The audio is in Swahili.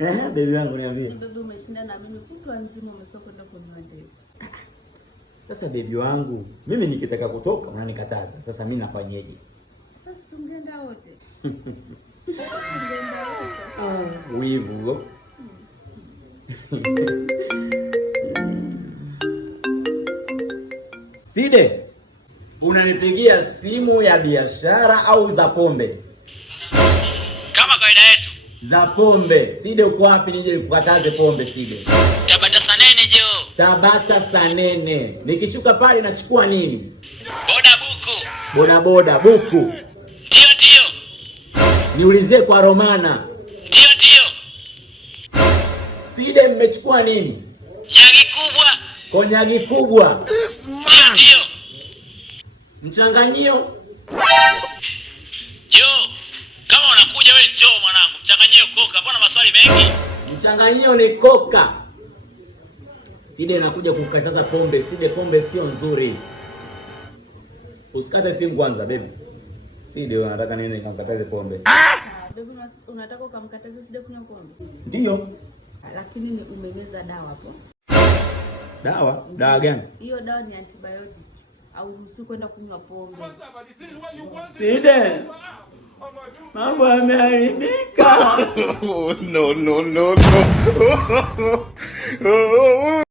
Baby wangu niambie. Baby umeshinda na mimi kutwa nzima umesokwenda kunywa ndevu. Sasa baby wangu, mimi nikitaka kutoka unanikataza. Sasa mimi nafanyeje? Sasa tungeenda wote. Wivu. Side, unanipigia simu ya biashara au za pombe? Kama kawaida yetu. Za pombe. Side, uko wapi nije nikukataze pombe Side? Tabata Sanene jo. Tabata Sanene. Nikishuka pale nachukua nini? Boda buku. Boda buku. Ndio. Niulizie kwa Romana. Ndio. Side, mmechukua nini? Nyagi kubwa. Konyagi kubwa. Ndio. Mchanganyio. Jo, kama unakuja wewe njoo mwanangu. Mchanganyio koka. Mbona maswali mengi? Mchanganyio ni koka. Side anakuja kukataza pombe. Side, pombe sio nzuri. Usikate simu kwanza baby. Side unataka nini nikamkataze pombe? Baby unataka ukamkataze Side kunywa pombe? Ndio. Lakini ni umemeza dawa hapo. Dawa? Dawa gani? Hiyo dawa ni antibiotic. Au ruhusu kwenda kunywa pombe. Side. Mambo yameharibika. No.